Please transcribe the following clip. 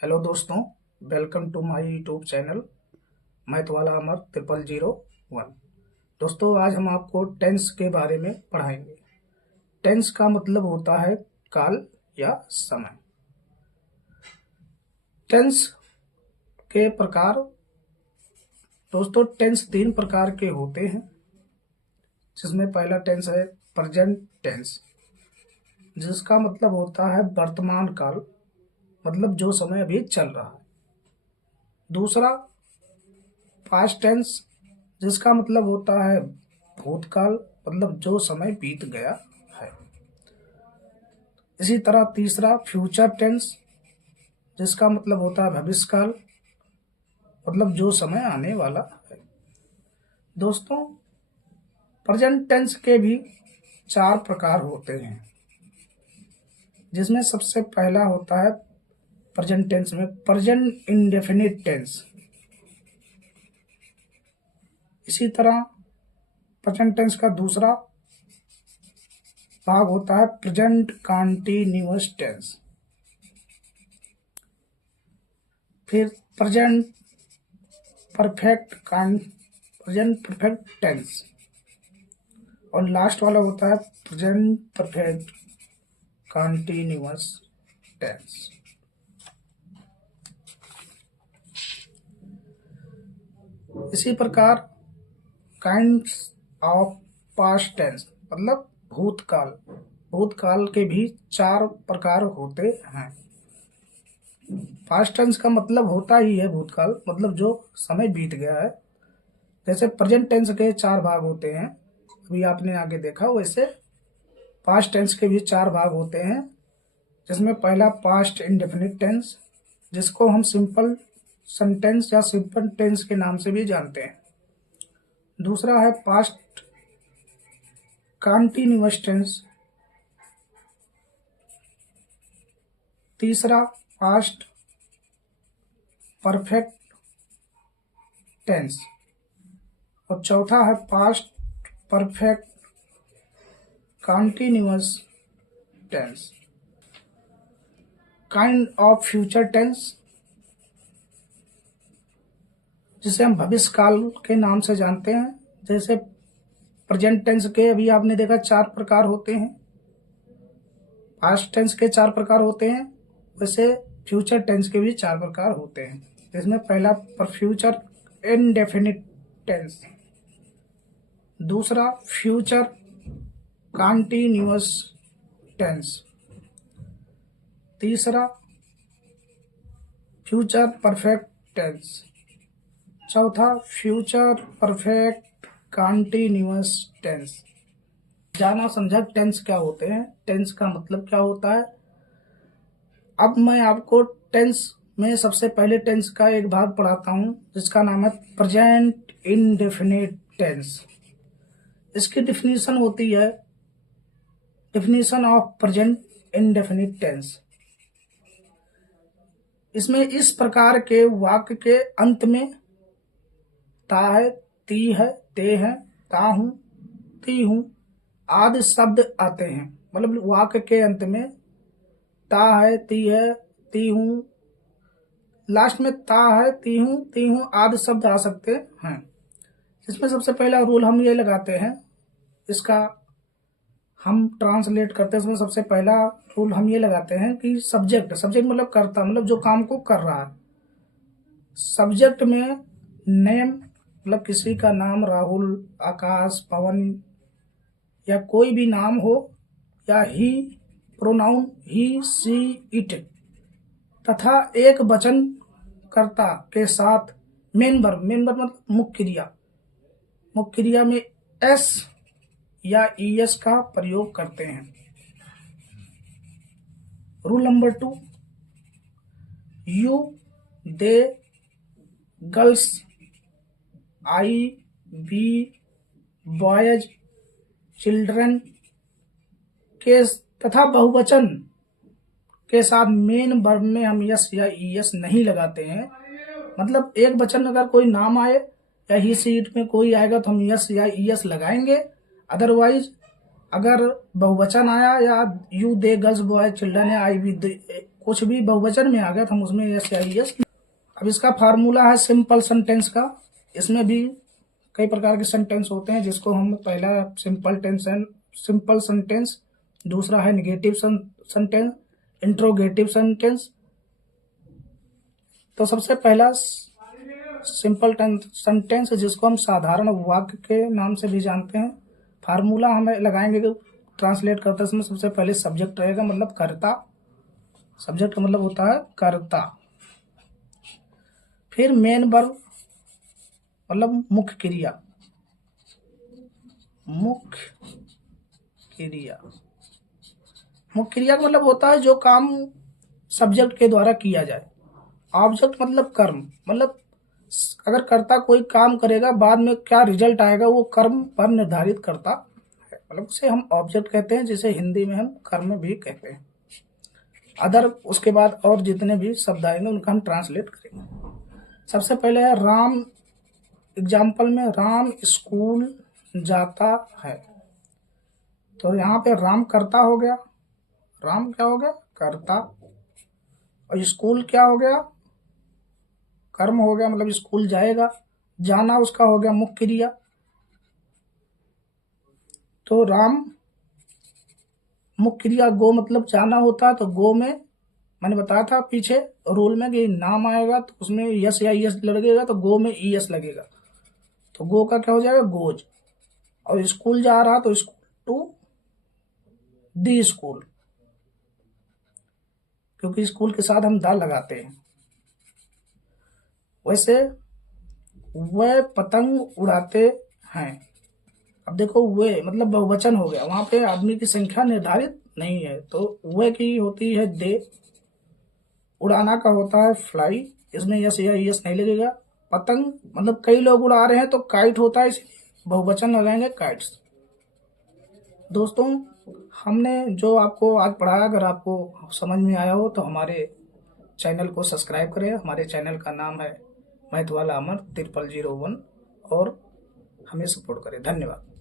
Hello दोस्तों, welcome to my YouTube channel. Math वाला अमर 0001। दोस्तों, आज हम आपको टेंस के बारे में पढ़ाएंगे। टेंस का मतलब होता है काल या समय। टेंस के प्रकार दोस्तों, टेंस 3 प्रकार के होते हैं, जिसमें पहला टेंस है प्रेजेंट टेंस, जिसका मतलब होता है वर्तमान काल, मतलब जो समय अभी चल रहा है। दूसरा पास्ट टेंस, जिसका मतलब होता है भूतकाल, मतलब जो समय बीत गया है। इसी तरह तीसरा फ्यूचर टेंस, जिसका मतलब होता है भविष्यकाल, मतलब जो समय आने वाला है। दोस्तों, प्रेजेंट टेंस के भी 4 प्रकार होते हैं, जिसमें सबसे पहला होता है प्रेजेंट टेंस में प्रेजेंट इंडेफिनिट टेंस। इसी तरह प्रेजेंट टेंस का दूसरा भाग होता है प्रेजेंट कंटीन्यूअस टेंस। फिर प्रेजेंट परफेक्ट टेंस, और लास्ट वाला होता है प्रेजेंट परफेक्ट कंटीन्यूअस टेंस। इसी प्रकार काइंड्स ऑफ पास्ट टेंस, मतलब भूतकाल के भी 4 प्रकार होते हैं। पास्ट टेंस का मतलब होता ही है भूतकाल, मतलब जो समय बीत गया है। जैसे प्रेजेंट टेंस के 4 भाग होते हैं, अभी आपने आगे देखा, वैसे पास्ट टेंस के भी 4 भाग होते हैं, जिसमें पहला पास्ट इंडेफिनिट टेंस, जिसको हम सिंपल सेंटेंस या सिंपल टेंस के नाम से भी जानते हैं। दूसरा है पास्ट कंटीन्यूअस टेंस। तीसरा पास्ट परफेक्ट टेंस, और चौथा है past perfect continuous tense. Kind of future tense, जिसे हम भविष्य काल के नाम से जानते हैं। जैसे प्रेजेंट टेंस के अभी आपने देखा 4 प्रकार होते हैं, पास्ट टेंस के 4 प्रकार होते हैं, वैसे फ्यूचर टेंस के भी 4 प्रकार होते हैं। जिसमें पहला फ्यूचर इनडेफिनिट टेंस, दूसरा फ्यूचर कंटीन्यूअस टेंस, तीसरा फ्यूचर परफेक्ट टेंस, चौथा फ्यूचर परफेक्ट कंटीन्यूअस टेंस। जाना समझा टेंस क्या होते हैं, टेंस का मतलब क्या होता है। अब मैं आपको टेंस में सबसे पहले टेंस का एक भाग पढ़ाता हूं, जिसका नाम है प्रेजेंट इंडेफिनिट टेंस। इसकी डिफिनीशन होती है definition of present indefinite tense. इसमें इस प्रकार के वाक्य के अंत में ता है, ती है, ते है, ता हूं, ती हूं आदि शब्द आते हैं। मतलब वाक्य के अंत में ता है, ती हूं, लास्ट में ता है, ती हूं आदि शब्द आ सकते हैं। इसमें सबसे पहला रूल हम ये लगाते हैं, इसका हम ट्रांसलेट करते हैं। इसमें सबसे पहला रूल हम ये लगाते हैं कि सब्जेक्ट मतलब कर्ता, मतलब जो काम को कर रहा है। सब्जेक्ट में नेम, मतलब किसी का नाम, राहुल, आकाश, पवन या कोई भी नाम हो, या ही प्रोनाउन ही, सी, इट, तथा एक वचन कर्ता के साथ मेन वर्ब मतलब मुख्य क्रिया में एस या ईएस का प्रयोग करते हैं। Rule number 2, you, they, girls, I, we, boys, children के तथा बहुवचन के साथ मेन वर्ब में हम यस या ईएस नहीं लगाते हैं। मतलब एक वचन अगर कोई नाम आए या ही सीट में कोई आएगा तो हम यस या ईएस लगाएंगे। अदरवाइज अगर बहुवचन आया या you, they, girls, boy, children या आई, वी, कुछ भी बहुवचन में आ गया तो हम उसमें यस या यस। अब इसका फार्मूला है सिंपल सेंटेंस का। इसमें भी कई प्रकार के सेंटेंस होते हैं, जिसको हम पहला सिंपल सेंटेंस, दूसरा है नेगेटिव सेंटेंस, इंट्रोगेटिव सेंटेंस। तो सबसे पहला सिंपल सेंटेंस, जिसको हम साधारण वाक्य के नाम से भी जानते हैं। फार्मूला हमें लगाएंगे कि ट्रांसलेट करते समय सबसे पहले सब्जेक्ट रहेगा, मतलब कर्ता। सब्जेक्ट का मतलब होता है कर्ता। फिर मेन वर्ब मतलब मुख्य क्रिया। मुख्य क्रिया का मतलब होता है जो काम सब्जेक्ट के द्वारा किया जाए। ऑब्जेक्ट मतलब कर्म, मतलब अगर कर्ता कोई काम करेगा, बाद में क्या रिजल्ट आएगा वो कर्म पर निर्धारित करता है, मतलब उसे हम ऑब्जेक्ट कहते हैं, जिसे हिंदी में हम कर्म भी कहते हैं। अदर उसके बाद और जितने भी शब्द आएंगे उनका हम ट्रांसलेट करेंगे। सबसे पहले है राम। एग्जाम्पल में राम स्कूल जाता है, तो यहाँ पे राम कर्ता हो गया। राम क्या हो गया? कर्ता। और स्कूल क्या हो गया? कर्म हो गया, मतलब स्कूल जाएगा। जाना उसका हो गया मुख्य क्रिया। तो राम मुख्य क्रिया गो, मतलब जाना होता है, तो गो में मैंने बताया था पीछे रूल में कि नाम आएगा तो उसमें यस या यस लगेगा, तो गो में ई यस लगेगा, तो गो का क्या हो जाएगा? गोज। और स्कूल जा रहा तो स्कूल टू दी स्कूल, क्योंकि स्कूल के साथ हम दा लगाते हैं। वैसे वह पतंग उड़ाते हैं। अब देखो वे मतलब बहुवचन हो गया, वहां पे आदमी की संख्या निर्धारित नहीं है, तो वह की होती है दे। उड़ाना का होता है फ्लाई, इसमें यस या यस नहीं लगेगा। पतंग मतलब कई लोग उड़ा रहे हैं, तो काइट होता है, इसलिए बहुवचन लगाएंगे काइट्स। दोस्तों, हमने जो आपको आज पढ़ाया, अगर आपको समझ में आया हो तो हमारे चैनल को सब्सक्राइब करें। हमारे चैनल का नाम है मैथ वाला अमर 0001, और हमें सपोर्ट करें। धन्यवाद।